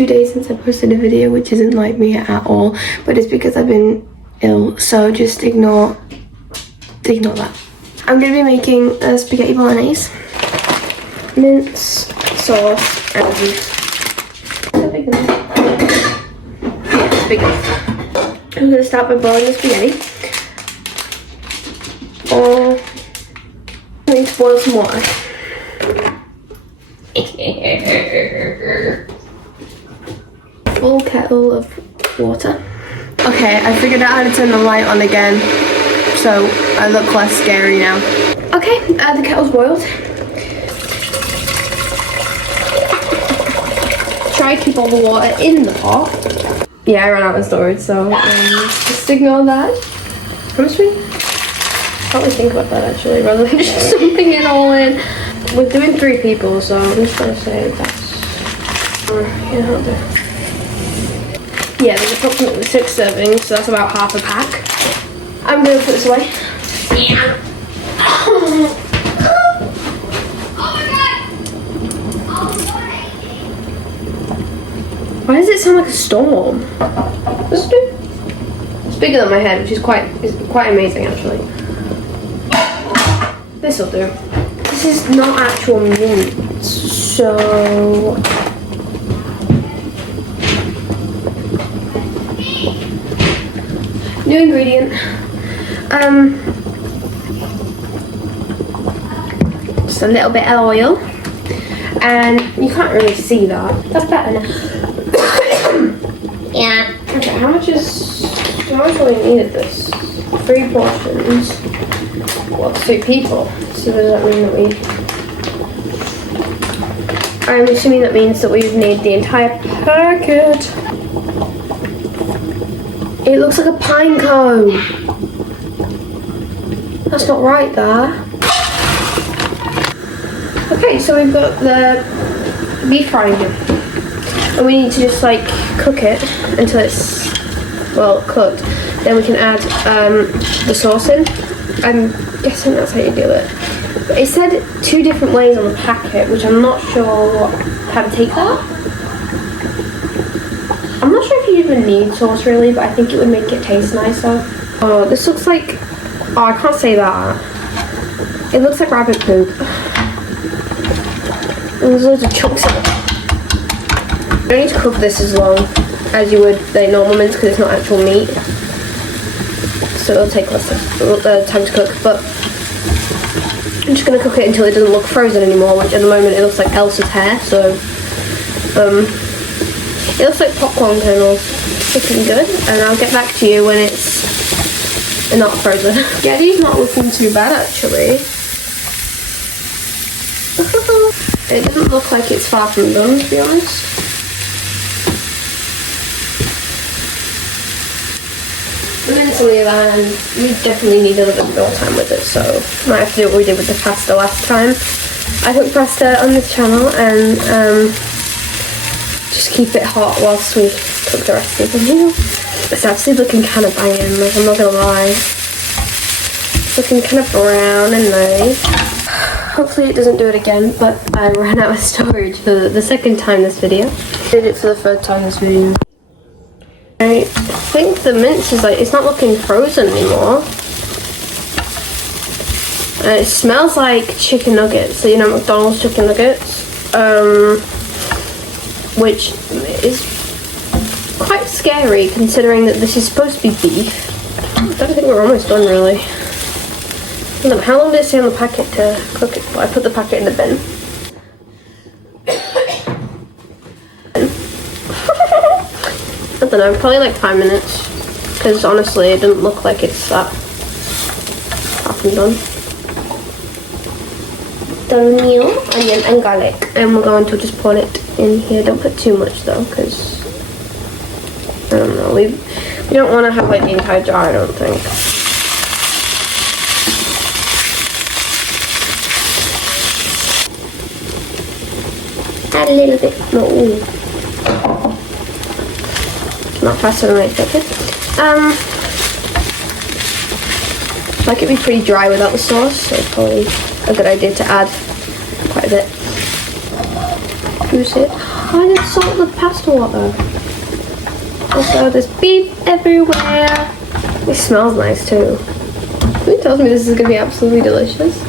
2 days since I posted a video, which isn't like me at all, but it's because I've been ill, so just ignore that. I'm going to be making a spaghetti bolognese, mince, sauce, and juice. Is that big enough? Yeah, it's big enough. I'm going to start by boiling the spaghetti. I need to boil some water. Full kettle of water. Okay, I figured out how to turn the light on again, so I look less scary now. Okay, the kettle's boiled. Try to keep all the water in the pot. Yeah, I ran out of storage, so just ignore that. How much we? Probably think about that actually, rather than just dumping it all in. We're doing 3 people, so I'm just gonna say that's. Yeah, there's approximately 6 servings, so that's about half a pack. I'm gonna put this away. Yeah. Why does it sound like a storm? It's bigger than my head, which is quite amazing actually. This'll do. This is not actual meat, so new ingredient. Just a little bit of oil, and you can't really see that. That's better now. Yeah. Okay, how much we needed this? 3 portions. Well, 2 people. So does that mean that I'm assuming that means that we would need the entire packet. It looks like a pine cone. That's not right there. Okay, so we've got the beef frying pan. And we need to just like cook it until it's, well, cooked. Then we can add the sauce in. I'm guessing that's how you do it. But it said 2 different ways on the packet, which I'm not sure how to take that. I'm not sure if you even need sauce really, but I think it would make it taste nicer. Oh, this looks like, oh, I can't say that. It looks like rabbit poop. And there's loads of chunks of it. You don't need to cook this as long as you would the normal mince because it's not actual meat. So it'll take less time to cook, but I'm just going to cook it until it doesn't look frozen anymore, which at the moment it looks like Elsa's hair, so it looks like popcorn kernels. Looking good, and I'll get back to you when it's not frozen. Yeah, these not looking too bad actually. It doesn't look like it's far from done, to be honest. And then on the other hand, we definitely need a little bit more time with it, so might have to do what we did with the pasta last time. I cooked pasta on this channel and just keep it hot whilst we cook the rest of the meal. It's actually looking kind of banging, like, I'm not gonna lie. It's looking kind of brown and nice. Hopefully it doesn't do it again, but I ran out of storage for the second time this video. I did it for the 3rd time this video. I think the mince is like, it's not looking frozen anymore. It smells like chicken nuggets, so you know, McDonald's chicken nuggets, which is quite scary considering that this is supposed to be beef. I don't think we're almost done really. How long did it say on the packet to cook it for? I put the packet in the bin. I don't know, probably like 5 minutes, because honestly it doesn't look like it's that half and done. Onion and garlic, and we're going to just put it in here. Don't put too much though, because I don't know, we don't want to have like the entire jar, I don't think. Add a little bit more. Not faster than I expected. Like it'd be pretty dry without the sauce, so it's probably a good idea to add quite a bit. Use it. I did salt the pasta water. Also, there's beef everywhere. It smells nice too. Who tells me this is gonna be absolutely delicious?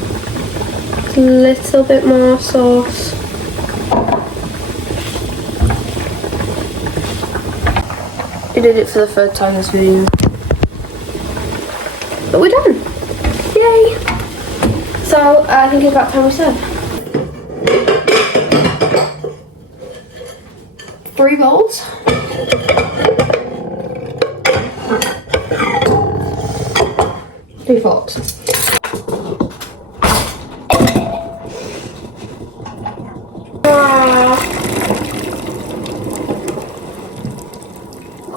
A little bit more sauce. We did it for the third time this video. But we're done. Yay! So I think it's about time we serve. 3 bowls. Three forks.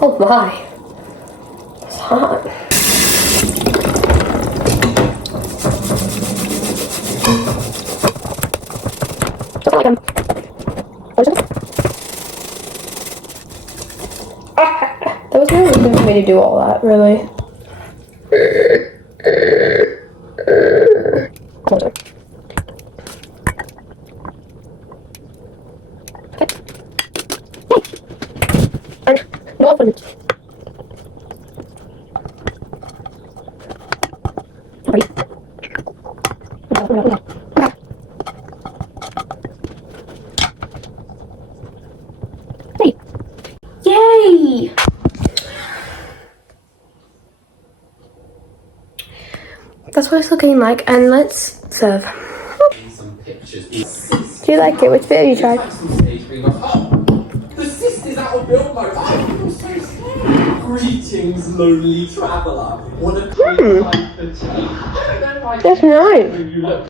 Oh my, it's hot. There was no reason for me to do all that, really. Yay! That's what it's looking like, and let's serve. Do you like it? Which bit have you tried? The sisters out of build mode. I feel so scared. Greetings, lonely traveller. What a great life for tea. That's nice.